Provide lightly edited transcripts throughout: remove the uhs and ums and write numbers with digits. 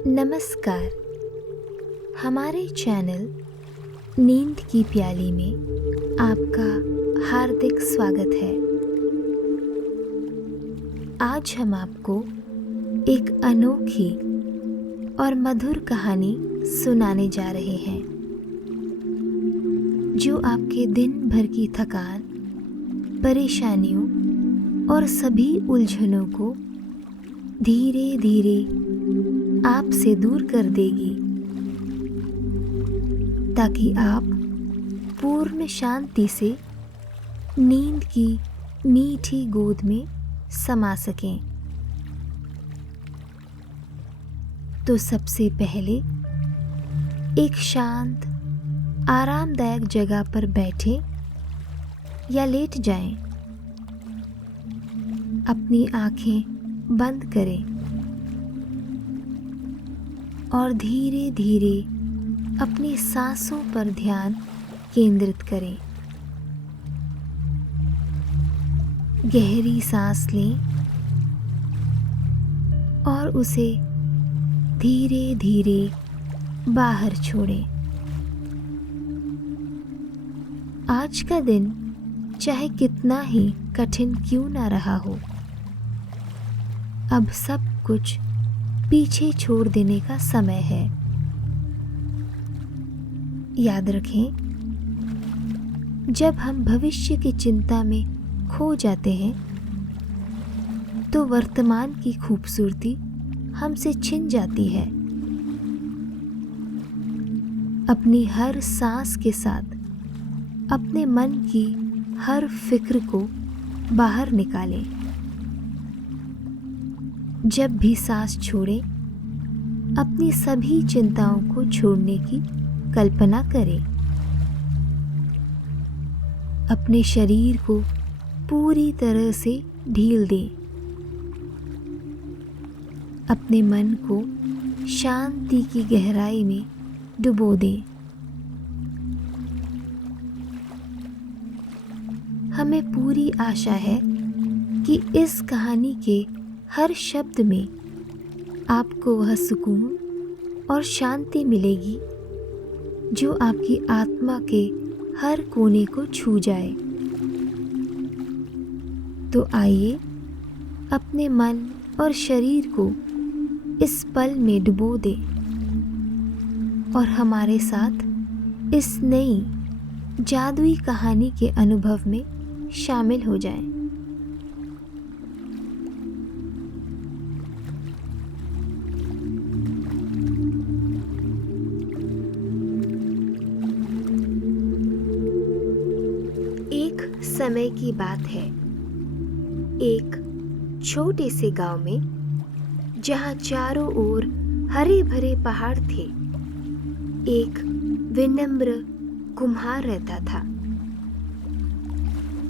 नमस्कार। हमारे चैनल नींद की प्याली में आपका हार्दिक स्वागत है। आज हम आपको एक अनोखी और मधुर कहानी सुनाने जा रहे हैं जो आपके दिन भर की थकान, परेशानियों और सभी उलझनों को धीरे धीरे आपसे दूर कर देगी, ताकि आप पूर्ण शांति से नींद की मीठी गोद में समा सकें। तो सबसे पहले एक शांत, आरामदायक जगह पर बैठें या लेट जाएं। अपनी आंखें बंद करें और धीरे धीरे अपनी सांसों पर ध्यान केंद्रित करें। गहरी सांस लें और उसे धीरे धीरे बाहर छोड़ें। आज का दिन चाहे कितना ही कठिन क्यों ना रहा हो, अब सब कुछ पीछे छोड़ देने का समय है। याद रखें, जब हम भविष्य की चिंता में खो जाते हैं तो वर्तमान की खूबसूरती हमसे छिन जाती है। अपनी हर सांस के साथ अपने मन की हर फिक्र को बाहर निकालें। जब भी सांस छोड़ें, अपनी सभी चिंताओं को छोड़ने की कल्पना करें। अपने शरीर को पूरी तरह से ढील दें। अपने मन को शांति की गहराई में डुबो दें। हमें पूरी आशा है कि इस कहानी के हर शब्द में आपको वह सुकून और शांति मिलेगी जो आपकी आत्मा के हर कोने को छू जाए। तो आइए अपने मन और शरीर को इस पल में डुबो दें और हमारे साथ इस नई जादुई कहानी के अनुभव में शामिल हो जाएं। समय की बात है, एक छोटे से गांव में, जहां चारों ओर हरे भरे पहाड़ थे, एक विनम्र कुम्हार रहता था।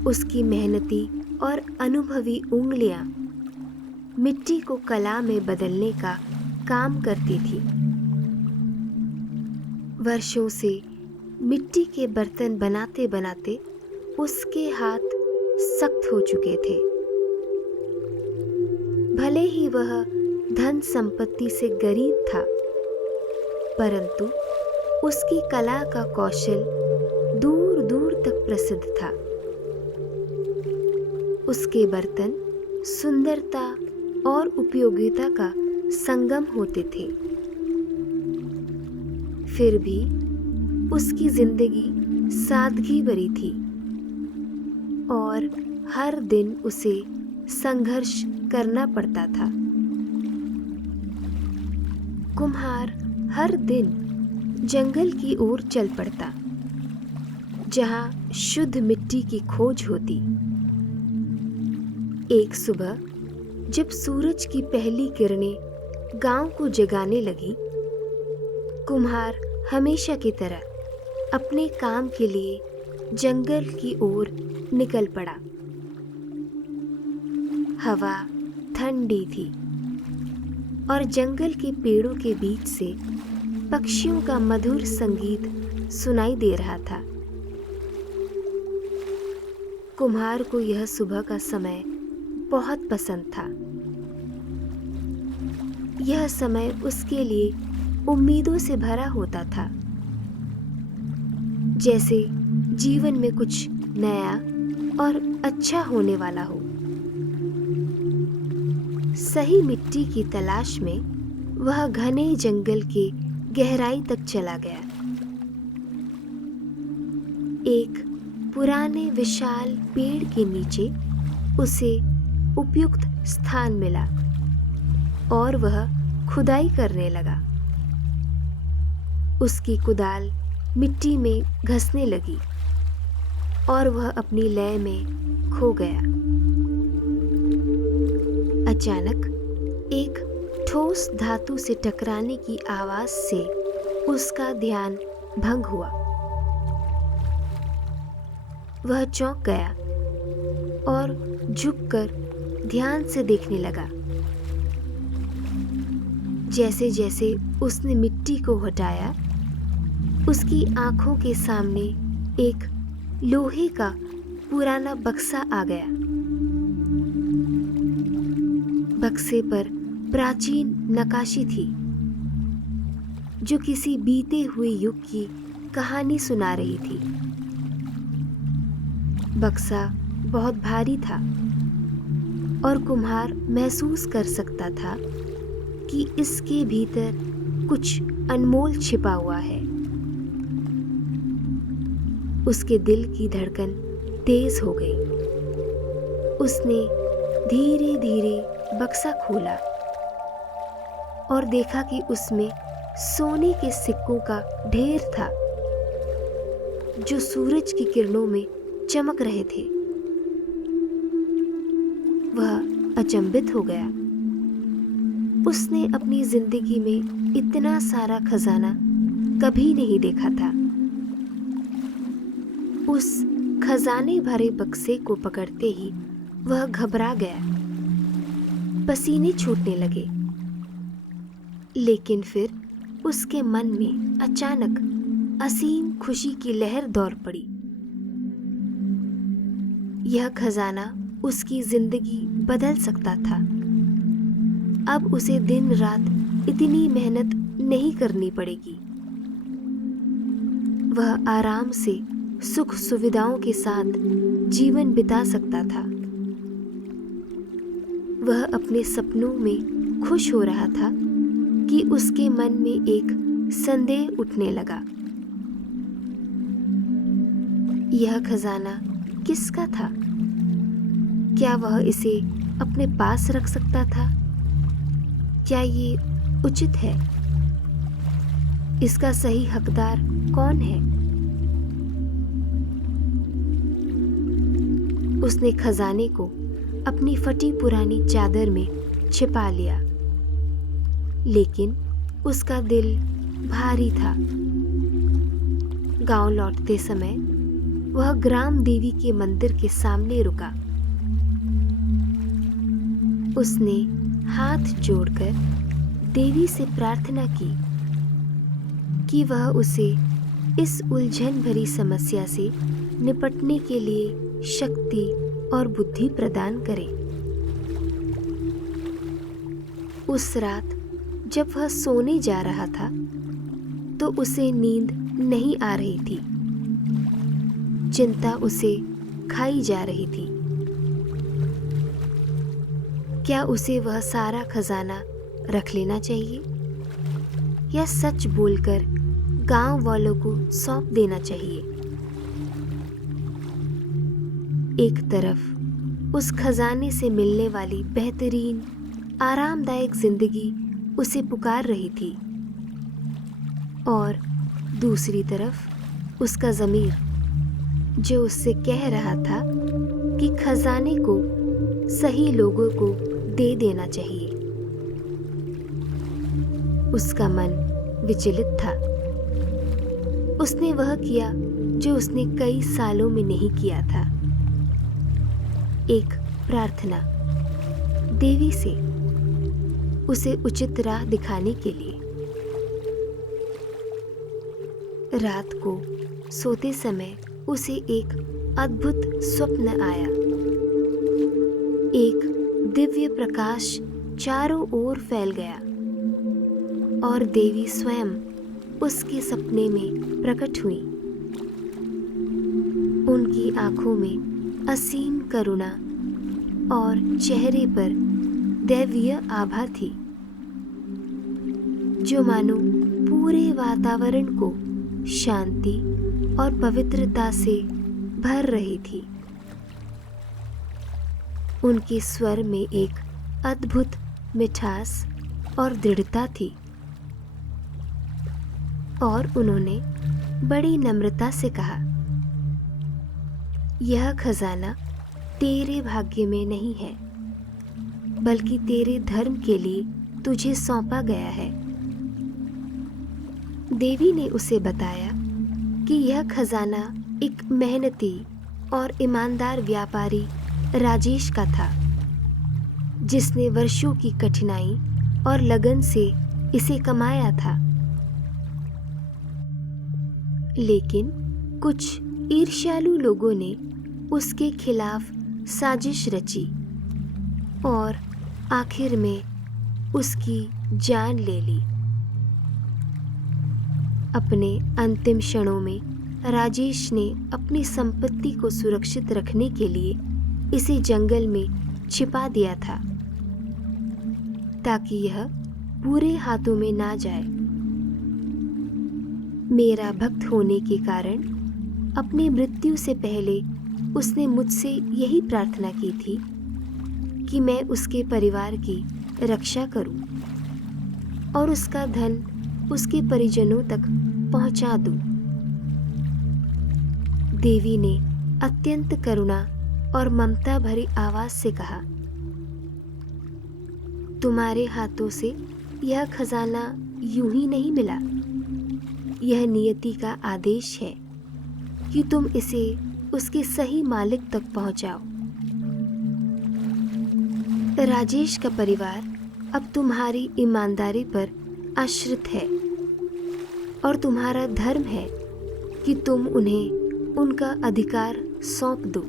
उसकी मेहनती और अनुभवी उंगलियां मिट्टी को कला में बदलने का काम करती थी। वर्षों से मिट्टी के बर्तन बनाते बनाते उसके हाथ सख्त हो चुके थे। भले ही वह धन संपत्ति से गरीब था, परंतु उसकी कला का कौशल दूर दूर तक प्रसिद्ध था। उसके बर्तन सुंदरता और उपयोगिता का संगम होते थे। फिर भी उसकी जिंदगी सादगी भरी थी और हर दिन उसे संघर्ष करना पड़ता था। कुम्हार हर दिन जंगल की ओर चल पड़ता, जहां शुद्ध मिट्टी की खोज होती। एक सुबह जब सूरज की पहली किरणें गांव को जगाने लगी, कुम्हार हमेशा की तरह अपने काम के लिए जंगल की ओर निकल पड़ा। हवा ठंडी थी और जंगल के पेड़ों के बीच से पक्षियों का मधुर संगीत सुनाई दे रहा था। कुम्हार को यह सुबह का समय बहुत पसंद था। यह समय उसके लिए उम्मीदों से भरा होता था, जैसे जीवन में कुछ नया और अच्छा होने वाला हो। सही मिट्टी की तलाश में वह घने जंगल के गहराई तक चला गया। एक पुराने विशाल पेड़ के नीचे उसे उपयुक्त स्थान मिला और वह खुदाई करने लगा। उसकी कुदाल मिट्टी में घसने लगी और वह अपनी लय में खो गया। अचानक एक ठोस धातु से टकराने की आवाज से उसका ध्यान भंग हुआ। वह चौंक गया और झुककर ध्यान से देखने लगा। जैसे जैसे उसने मिट्टी को हटाया, उसकी आंखों के सामने एक लोहे का पुराना बक्सा आ गया। बक्से पर प्राचीन नक्काशी थी जो किसी बीते हुए युग की कहानी सुना रही थी। बक्सा बहुत भारी था और कुम्हार महसूस कर सकता था कि इसके भीतर कुछ अनमोल छिपा हुआ है। उसके दिल की धड़कन तेज हो गई। उसने धीरे धीरे बक्सा खोला और देखा कि उसमें सोने के सिक्कों का ढेर था जो सूरज की किरणों में चमक रहे थे। वह अचंभित हो गया। उसने अपनी जिंदगी में इतना सारा खजाना कभी नहीं देखा था। उस खजाने भरे बक्से को पकड़ते ही वह घबरा गया। पसीने छूटने लगे। लेकिन फिर उसके मन में अचानक असीम खुशी की लहर दौड़ पड़ी। यह खजाना उसकी जिंदगी बदल सकता था। अब उसे दिन रात इतनी मेहनत नहीं करनी पड़ेगी। वह आराम से सुख सुविधाओं के साथ जीवन बिता सकता था। वह अपने सपनों में खुश हो रहा था कि उसके मन में एक संदेह उठने लगा। यह खजाना किसका था? क्या वह इसे अपने पास रख सकता था? क्या ये उचित है? इसका सही हकदार कौन है? उसने खजाने को अपनी फटी पुरानी चादर में छिपा लिया, लेकिन उसका दिल भारी था। गांव लौटते समय वह ग्राम देवी के मंदिर के सामने रुका। उसने हाथ जोड़कर देवी से प्रार्थना की कि वह उसे इस उलझन भरी समस्या से निपटने के लिए शक्ति और बुद्धि प्रदान करे। उस रात जब वह सोने जा रहा था तो उसे नींद नहीं आ रही थी। चिंता उसे खाई जा रही थी। क्या उसे वह सारा खजाना रख लेना चाहिए या सच बोलकर गांव वालों को सौंप देना चाहिए? एक तरफ उस खजाने से मिलने वाली बेहतरीन आरामदायक जिंदगी उसे पुकार रही थी और दूसरी तरफ उसका ज़मीर जो उससे कह रहा था कि खजाने को सही लोगों को दे देना चाहिए। उसका मन विचलित था। उसने वह किया जो उसने कई सालों में नहीं किया था। एक प्रार्थना देवी से उसे उचित राह दिखाने के लिए। रात को सोते समय उसे एक अद्भुत स्वप्न आया। एक दिव्य प्रकाश चारों ओर फैल गया और देवी स्वयं उसके सपने में प्रकट हुई। उनकी आंखों में असीम करुणा और चेहरे पर दैवीय आभा थी, जो मानो पूरे वातावरण को शांति और पवित्रता से भर रही थी। उनके स्वर में एक अद्भुत मिठास और दृढ़ता थी और उन्होंने बड़ी नम्रता से कहा, यह खजाना तेरे भाग्य में नहीं है, बल्कि तेरे धर्म के लिए तुझे सौंपा गया है। देवी ने उसे बताया कि यह खजाना एक मेहनती और ईमानदार व्यापारी राजेश का था, जिसने वर्षों की कठिनाई और लगन से इसे कमाया था। लेकिन कुछ ईर्ष्यालु लोगों ने उसके खिलाफ साजिश रची और आखिर में उसकी जान ले ली। अपने अंतिम क्षणों में राजेश ने अपनी संपत्ति को सुरक्षित रखने के लिए इसे जंगल में छिपा दिया था, ताकि यह बुरे हाथों में ना जाए। मेरा भक्त होने के कारण अपनी मृत्यु से पहले उसने मुझसे यही प्रार्थना की थी कि मैं उसके परिवार की रक्षा करूं और उसका धन उसके परिजनों तक पहुंचा दूं। देवी ने अत्यंत करुणा और ममता भरी आवाज से कहा, तुम्हारे हाथों से यह खजाना यूं ही नहीं मिला। यह नियति का आदेश है कि तुम इसे उसके सही मालिक तक पहुंचाओ। राजेश का परिवार अब तुम्हारी ईमानदारी पर आश्रित है और तुम्हारा धर्म है कि तुम उन्हें उनका अधिकार सौंप दो।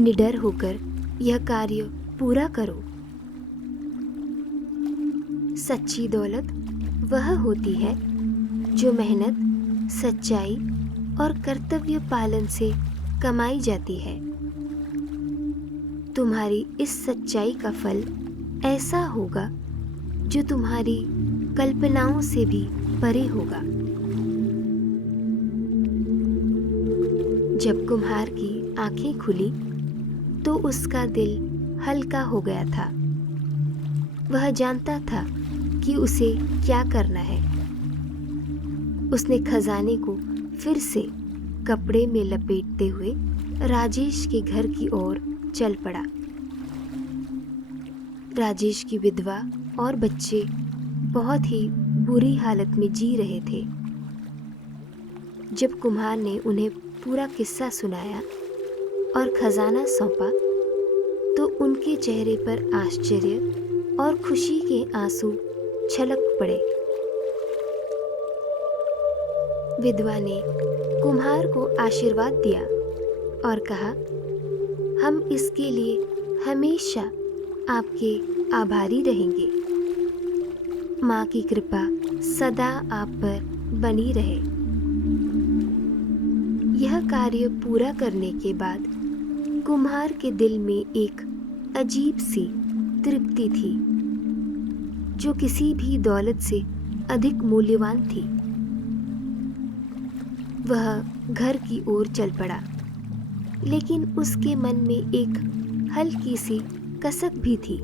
निडर होकर यह कार्य पूरा करो। सच्ची दौलत वह होती है जो मेहनत, सच्चाई और कर्तव्य पालन से कमाई जाती है। तुम्हारी इस सच्चाई का फल ऐसा होगा जो तुम्हारी कल्पनाओं से भी परे होगा। जब कुम्हार की आंखें खुली तो उसका दिल हल्का हो गया था। वह जानता था कि उसे क्या करना है। उसने खजाने को फिर से कपड़े में लपेटते हुए राजेश के घर की ओर चल पड़ा। राजेश की विधवा और बच्चे बहुत ही बुरी हालत में जी रहे थे। जब कुम्हार ने उन्हें पूरा किस्सा सुनाया और खजाना सौंपा, तो उनके चेहरे पर आश्चर्य और खुशी के आंसू छलक पड़े। विधवा ने कुम्हार को आशीर्वाद दिया और कहा, हम इसके लिए हमेशा आपके आभारी रहेंगे। माँ की कृपा सदा आप पर बनी रहे। यह कार्य पूरा करने के बाद कुम्हार के दिल में एक अजीब सी तृप्ति थी, जो किसी भी दौलत से अधिक मूल्यवान थी। वह घर की ओर चल पड़ा, लेकिन उसके मन में एक हल्की सी कसक भी थी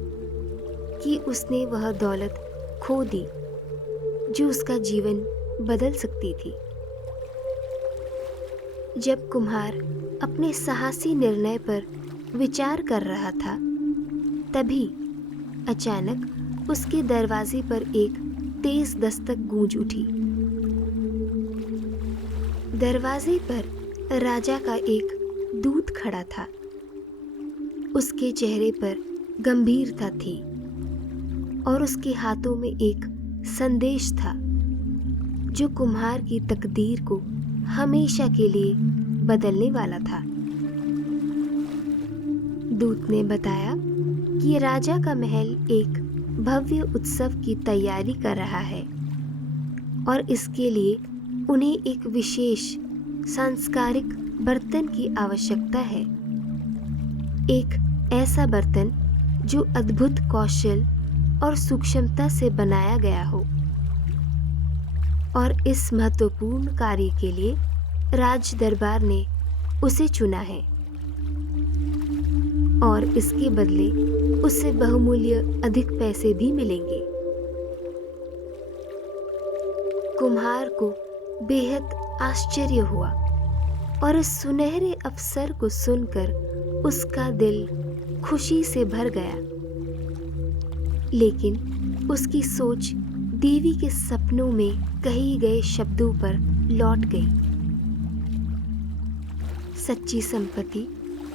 कि उसने वह दौलत खो दी जो उसका जीवन बदल सकती थी। जब कुम्हार अपने साहसी निर्णय पर विचार कर रहा था, तभी अचानक उसके दरवाजे पर एक तेज दस्तक गूंज उठी। दरवाजे पर राजा का एक दूत खड़ा था। उसके चेहरे पर गंभीरता थी और उसके हाथों में एक संदेश था जो कुम्हार की तकदीर को हमेशा के लिए बदलने वाला था। दूत ने बताया कि राजा का महल एक भव्य उत्सव की तैयारी कर रहा है और इसके लिए उन्हें एक विशेष सांस्कृतिक बर्तन की आवश्यकता है। एक ऐसा बर्तन जो अद्भुत कौशल और सूक्ष्मता से बनाया गया हो। और इस महत्वपूर्ण कार्य के लिए राज दरबार ने उसे चुना है और इसके बदले उसे बहुमूल्य अधिक पैसे भी मिलेंगे। कुम्हार को बेहद आश्चर्य हुआ और इस सुनहरे अवसर को सुनकर उसका दिल खुशी से भर गया। लेकिन उसकी सोच देवी के सपनों में कही गए शब्दों पर लौट गई। सच्ची संपत्ति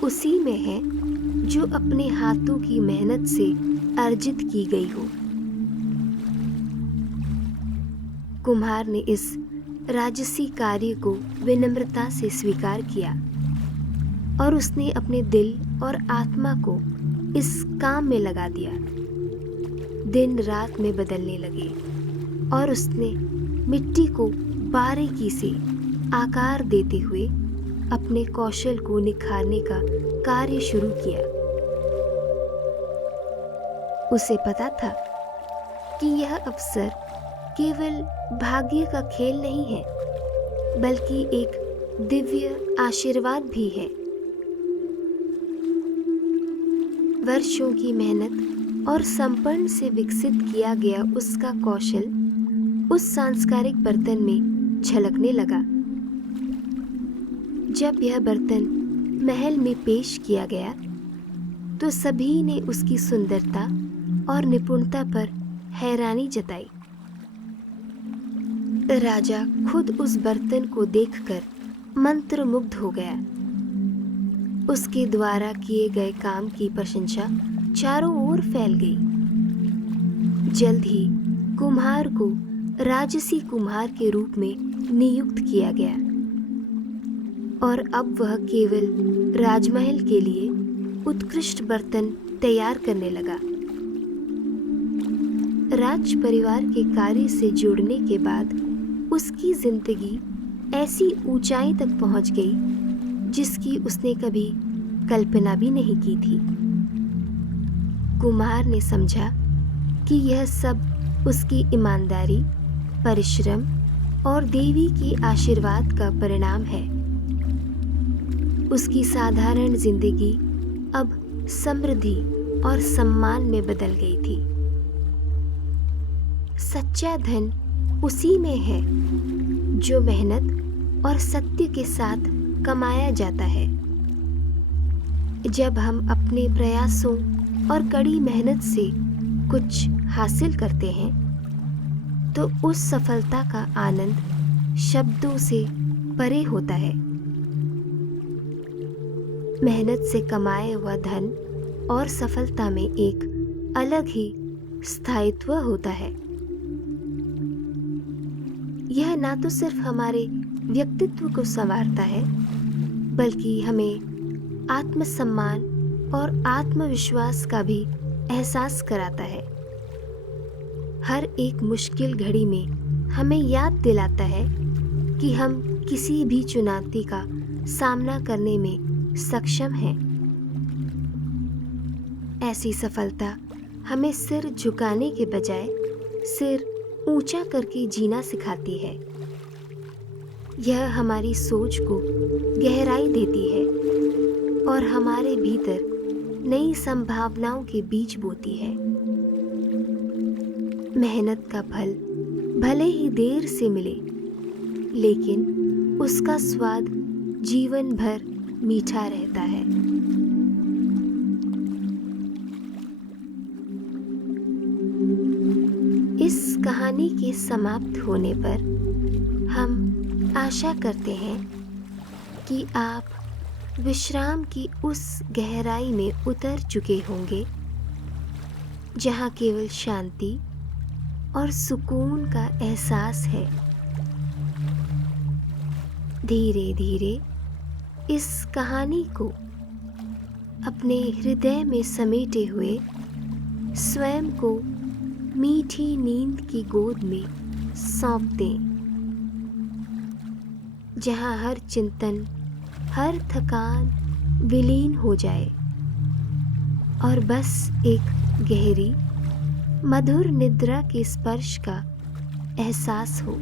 उसी में है जो अपने हाथों की मेहनत से अर्जित की गई हो। कुम्हार ने इस राजसी कार्य को विनम्रता से स्वीकार किया और उसने अपने दिल और आत्मा को इस काम में लगा दिया। दिन रात में बदलने लगे और उसने मिट्टी को बारीकी से आकार देते हुए अपने कौशल को निखारने का कार्य शुरू किया। उसे पता था कि यह अवसर केवल भाग्य का खेल नहीं है, बल्कि एक दिव्य आशीर्वाद भी है। वर्षों की मेहनत और समर्पण से विकसित किया गया उसका कौशल उस सांस्कृतिक बर्तन में झलकने लगा। जब यह बर्तन महल में पेश किया गया तो सभी ने उसकी सुंदरता और निपुणता पर हैरानी जताई। राजा खुद उस बर्तन को देखकर मंत्रमुग्ध हो गया। उसके द्वारा किए गए काम की प्रशंसा चारों ओर फैल गई। जल्द ही कुम्हार को राजसी कुम्हार के रूप में नियुक्त किया गया और अब वह केवल राजमहल के लिए उत्कृष्ट बर्तन तैयार करने लगा। राज परिवार के कार्य से जुड़ने के बाद उसकी जिंदगी ऐसी ऊंचाई तक पहुंच गई जिसकी उसने कभी कल्पना भी नहीं की थी। कुम्हार ने समझा कि यह सब उसकी ईमानदारी, परिश्रम और देवी के आशीर्वाद का परिणाम है। उसकी साधारण जिंदगी अब समृद्धि और सम्मान में बदल गई थी। सच्चा धन उसी में है जो मेहनत और सत्य के साथ कमाया जाता है। जब हम अपने प्रयासों और कड़ी मेहनत से कुछ हासिल करते हैं तो उस सफलता का आनंद शब्दों से परे होता है। मेहनत से कमाए हुआ धन और सफलता में एक अलग ही स्थायित्व होता है। यह ना तो सिर्फ हमारे व्यक्तित्व को संवारता है, बल्कि हमें आत्मसम्मान और आत्मविश्वास का भी एहसास कराता है। हर एक मुश्किल घड़ी में हमें याद दिलाता है कि हम किसी भी चुनौती का सामना करने में सक्षम हैं। ऐसी सफलता हमें सिर झुकाने के बजाय सिर ऊंचा करके जीना सिखाती है। यह हमारी सोच को गहराई देती है और हमारे भीतर नई संभावनाओं के बीज बोती है। मेहनत का फल भले ही देर से मिले, लेकिन उसका स्वाद जीवन भर मीठा रहता है। इस कहानी के समाप्त होने पर हम आशा करते हैं कि आप विश्राम की उस गहराई में उतर चुके होंगे जहाँ केवल शांति और सुकून का एहसास है। धीरे धीरे इस कहानी को अपने हृदय में समेटे हुए स्वयं को मीठी नींद की गोद में सौंप दें, जहां हर चिंतन, हर थकान विलीन हो जाए और बस एक गहरी मधुर निद्रा के स्पर्श का एहसास हो।